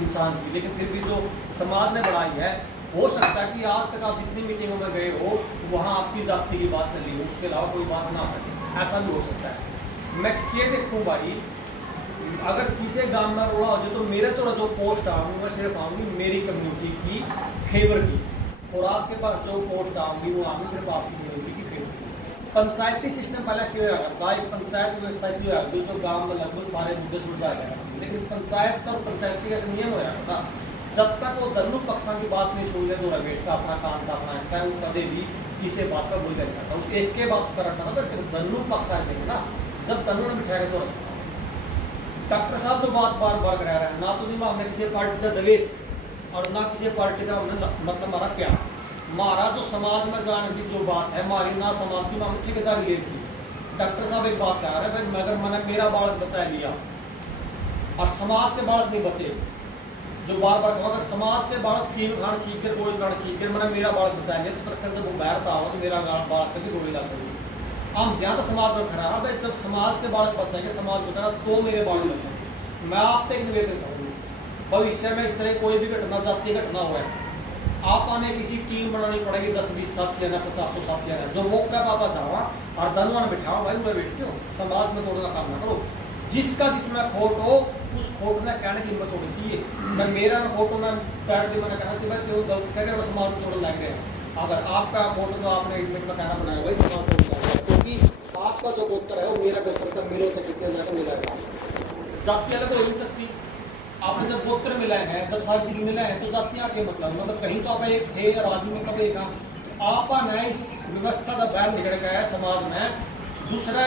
इंसान की लेकिन फिर भी जो समाज ने बनाई है हो सकता है कि आज तक आप जितनी मीटिंगों में गए हो वहाँ आपकी जाति की बात चली हो उसके अलावा कोई बात ना चले ऐसा भी हो सकता है। मैं ये देखूँ भाई अगर किसी गाँव में रोड़ा हो जाए तो मेरे तो जो पोस्ट आऊँगी मैं सिर्फ आऊँगी मेरी कम्युनिटी की फेवर की और आपके पास जो पोस्ट आऊँगी वो आऊँगी सिर्फ आपकी कम्युनिटी की फेवर की। पंचायती सिस्टम पहले क्यों होगा एक पंचायत व्यवस्था ऐसी होगी जो गाँव में लगभग सारे मुद्दे सुलझाया जाएगा लेकिन पंचायत और पंचायती का नियम हो जाएगा जब तक वो दोनों पक्षों की बात नहीं सुन ले तो बैठ का अपना काम का अपना है वो कभी भी किसी बात का बोल देता था उसके एक के बात उसका रखना था तो दोनों पक्ष आए थे ना जब दोनों ने बिठाया तो डॉक्टर साहब जो बात बार बार करा रहे हैं ना तो नहीं हमने किसी पार्टी का दवेश और ना किसी पार्टी का हमने मतलब हमारा प्यार हमारा जो समाज में जाने की जो बात है हमारी ना समाज की हमने ठेकेदारी ली थी। डॉक्टर साहब एक बात कह रहे हैं भाई अगर मैंने मेरा बालक बचा लिया और समाज के बालक नहीं बचे जो बार बार कहूँ अगर समाज के बालक फीम खाना सीख कर गोली खाना सीख कर मैंने मेरा बालक बचा लिया तो तरक्कन जब वो बाहर था तो मेरा बालक कभी गोली लग गई हम जहाँ तो समाज में खड़ा है जब समाज के बालक बचाएंगे समाज बचाएगा तो मेरे बालक बचेंगे। मैं आपसे एक निवेदन करूँगी भविष्य में इस तरह कोई भी घटना जातीय घटना हुआ है आपने किसी टीम बनानी पड़ेगी 10-20 साथी ना 50 साथी ना जो मौका पापा चाहवा और धनवान बिठाओ भाई उन्हें बैठ क्यों समाज में तोड़ने का काम ना करो जिसका जिसमें खोट हो उस खोट ने कहने की हिम्मत होनी चाहिए। मैं मेरा खोट हो मैं बैठ दी मैंने कहना चाहिए क्यों कह रहे समाज में तोड़ने लग गए अगर आपका खोट तो आपने एक मिनट में कहना बनाया भाई समाज तोड़ क्योंकि आपका जो गोत्र है वो मेरा गोत्र का मिलो से कितने मिलेगा जाति अलग हो नहीं सकती। आपने जब गोत्र मिलाए हैं जब सारी चीज़ मिलाए हैं तो जातियाँ के मतलब कहीं तो आप एक थे और आज में कब एक आपने इस व्यवस्था का बैल निकल गया है समाज में दूसरे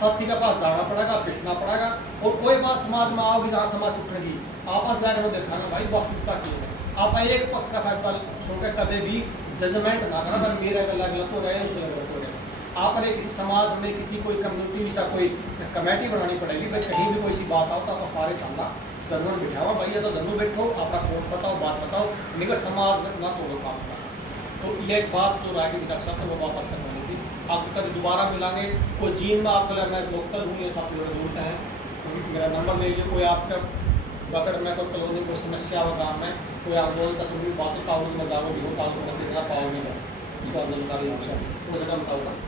साथी के पास जाना पड़ेगा पिटना पड़ेगा और कोई बात समाज में आओगी जहाँ समाज उठेगी आप जाकर देखा ना भाई वास्तविकता की है आप एक पक्ष का फैसला सुनकर कदे भी जजमेंट ना करना भाई मेरा गला गलत हो रहे उससे गलत हो रहे आपने किसी समाज में किसी कोई कम्युनिटी में कोई कमेटी बनानी पड़ेगी भाई कहीं भी कोई सी बात आओ तो आप सारे चलना धनू बिठाओ भाई या तो धनू बैठो अपना कोट बताओ बात बताओ निकल समाज ना तोड़ो काम का। तो ये एक बात जो राय की दर्शक है वो बात तक होनी थी आपको कभी दोबारा मिलांगे कोई जीन में आपको मैं लोकल हूँ ये सब लोग ढूंढते हैं तो मेरा नंबर ले लीजिए कोई आपका बकड़ में कोई कॉलोनी कोई समस्या हो गाँव में कोई आंदोलन तस्वीर बातों का आंदोलन में जाओ भी हो कानून में कितना पाओगे ये तो आंदोलनकारी वो जगह बताऊँगा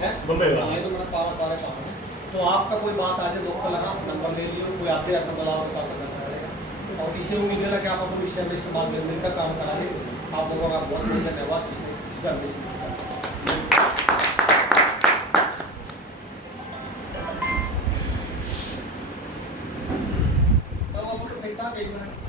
है बम्बई तो मैंने पावा सारे काम है तो आपका कोई बात आ जाए दुख लगा नंबर ले लियो, कोई आते आकर बुलाओ तो काम करना पड़ेगा। और इसे उम्मीद है कि आप अपने विषय में समाज में मिलकर काम कराएंगे। आप लोगों का बहुत बहुत धन्यवाद। इस घर में तो आप लोग